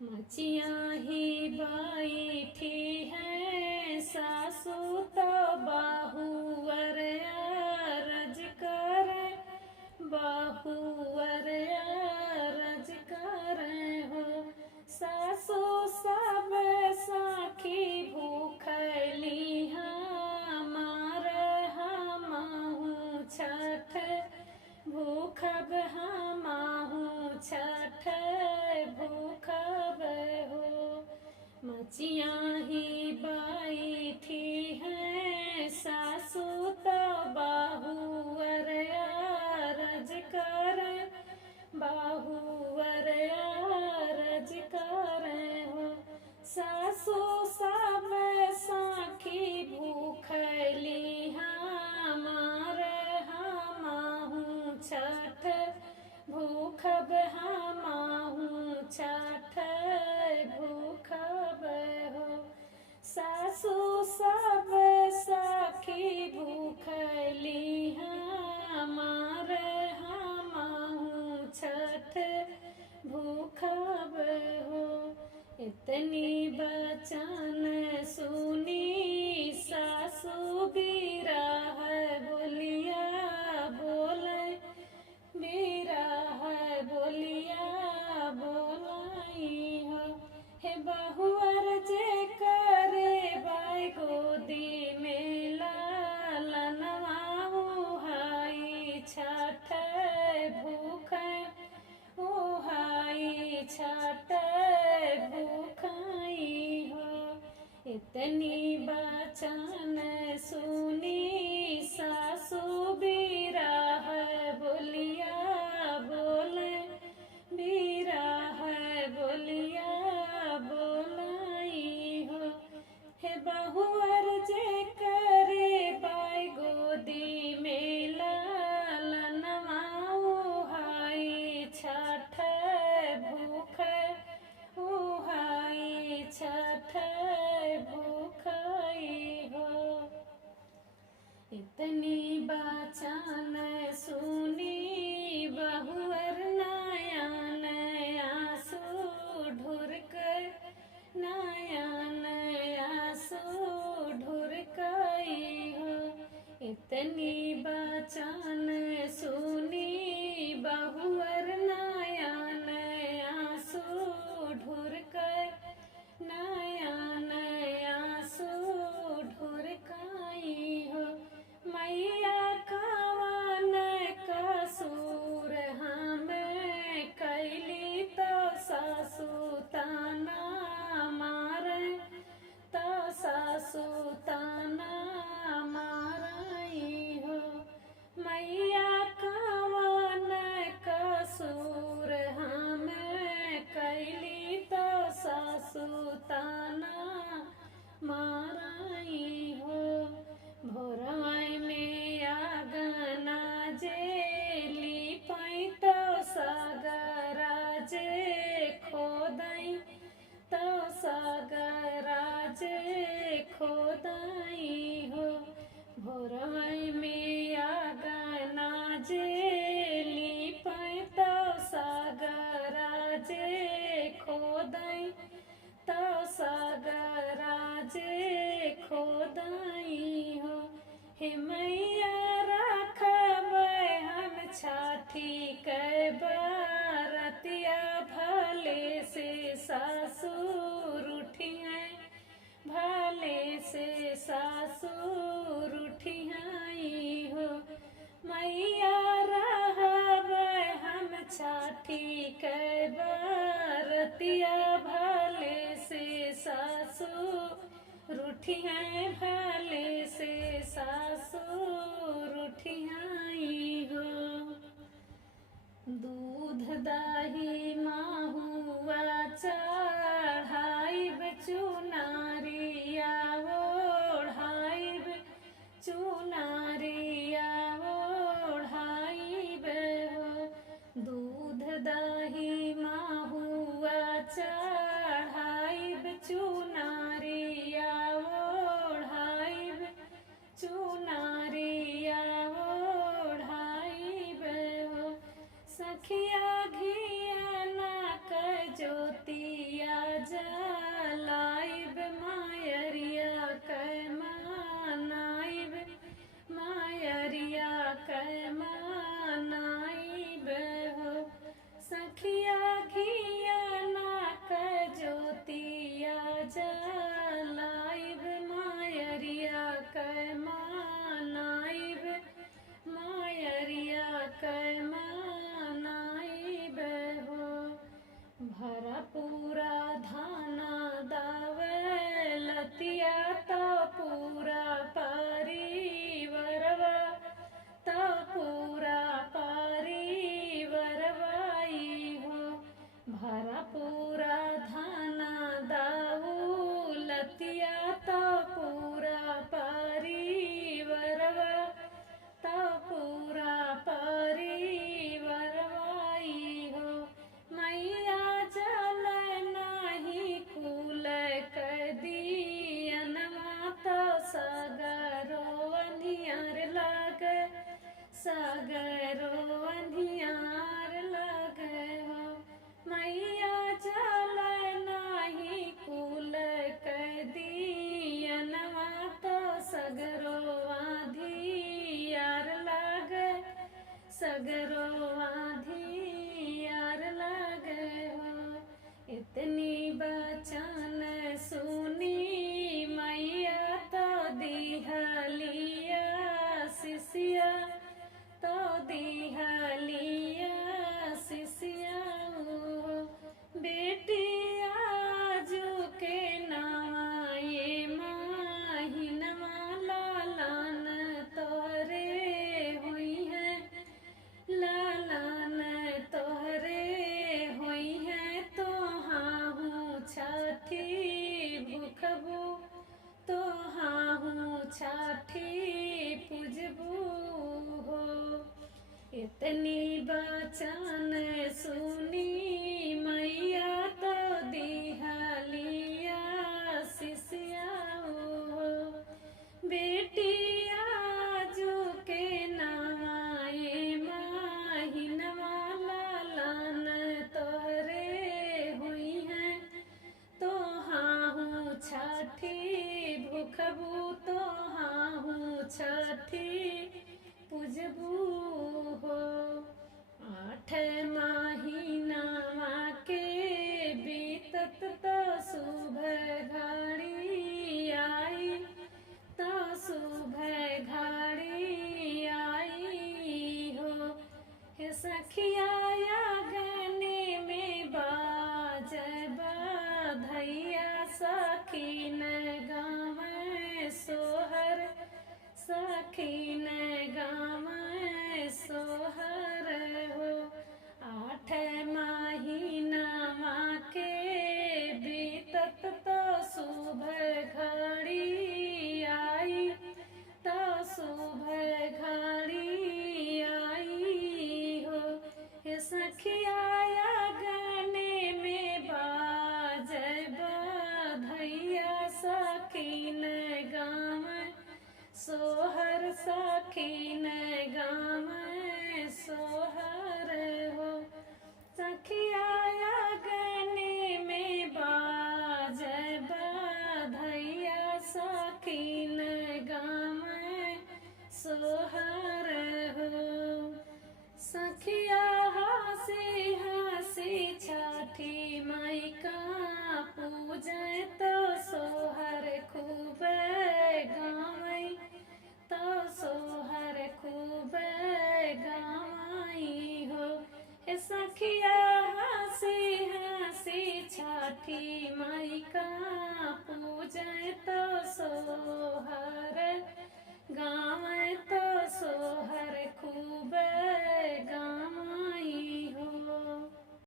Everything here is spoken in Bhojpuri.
मचिया ही बैठी है सासू तो बाहुअर अरज कर, बाहुअर अरज कर हो। सासू सब साखी भूखली हमार हमहू छठ भूखब, हमहू छठ भूखब हो। मचिया ही बैठी है सासू तो बाहुअर अरज कर, बाहुअर अरज कर हो। सासू सब साखी भूखली हमार हमहू छठ भूखब, हमहू छठ भूखब हो। सासू सब साखी भूखली हमार हमहू छठ भूखब हो। इतनी बचन सुनी सासू बिरह बोलिया बोले, बिरह बोलिया बोलाई हो। हे बहुअर जे करे बाई गोदी में लालनवा हाई छठ भूख, हाई छठ भूखाई हो। इतनी बचन सुनी सासू बिरह बोलिया बोले, बिरह बोलिया बोलाई हो। हे बहुअर जे करे बाई गोदी में लालनवा हाई छठ भूख, हाई छठ भूखाई हो। इतनी बचन सुनी बहुअर नया नया आंसू ढुरकर, नया नया आंसू ढुरकाई हो। इतनी बचन सुनी बहुअर नया नया आंसू ढुरकर, नया नया आंसू ढुरकाई हो। मैया कवन कसूर हम कैली तो सासू ताना मारे, तो सासू ताना माराई हो। मैया कवन कसूर हम कैली तो सासू ताना माराई हो। भोरवाई में आगना जेली पैतो सगरा जे खोदाई, तो सगरा जे खोदाई हो। भोरवाई में आगना जेली पैतो सगरा जे खोदाई, तो सगरा जे खोदाई हो। हे मैया रखब हम छठी के बरतिया भले से सासुर उठिए, भले से सासुर उठियाई हो। मैया रहब हम छठी के बरतिया भले से सासुर उठिए, भले से सासुर उठियाई हो। दूध दही माहुआ चढ़ाइब चुनारिया ओढ़ाइब, चुनारिया ओढ़ाइब हो। दूध दही माहुआ चढ़ाइब चुनारिया ओढ़ाइब, चुनारिया ओढ़ाइब हो। सखिया घिया ना पूरा धाना दावे लतिया तो पूरा परिवरवा तो पूरा परिवरवाई हो भरा पूरा धाना दाऊ लतिया तो पूरा परिवरवा तो पूरा परिवरवाई हो मैया जल नाही कुल कदियनमा तो सगरो अन्हियार लागे सगरो अन्हियार लागे हो मैया जल नाही कुल कदियनमा तो सगरो आधियार लागे सगरो आधियार लागे हो इतनी बचन सुनी मैया तो दिहलिया शिष्या तो दिहलिया शिष्या बेटिया जो के नाये माहिनमा लालन तोरे हुई है लालन तोहरे हुई है तो हाँ छठी भूखबू तो हाँ छठी पूजबू हो इतनी बचन सुनी मैया तो दिहलिया शिष्या हो बेटिया जो के नाये माहिनवा लालन तोहरे हुई है तो हाँ छठी भूखबू तो हाँ छठी पूजबू हो 8 महीनावा के बीतत तो सुबह घड़ी आई तो सुबह घड़ी आई हो हे सखिया गने में बाज बधैया सखीन गाँव सोहर सखीन गाँव सोहर हो 8 महीनावा के बीतत तो सुबह घड़ी आई तो सुबह घड़ी आई हो हे सखिया गने में बाज बधैया सखीन गाँव सोहर सखीन गाँव सोहर हो सखिया गने में बाज बधैया सखीन गाँव सोहर हो सखिया हंसी हंसी छठी माई का पूजै तो सोहर खूब गावै तो सोहर खूब गावई हो हे सखिया हंसी हंसी छठी माई का पूजै तो सो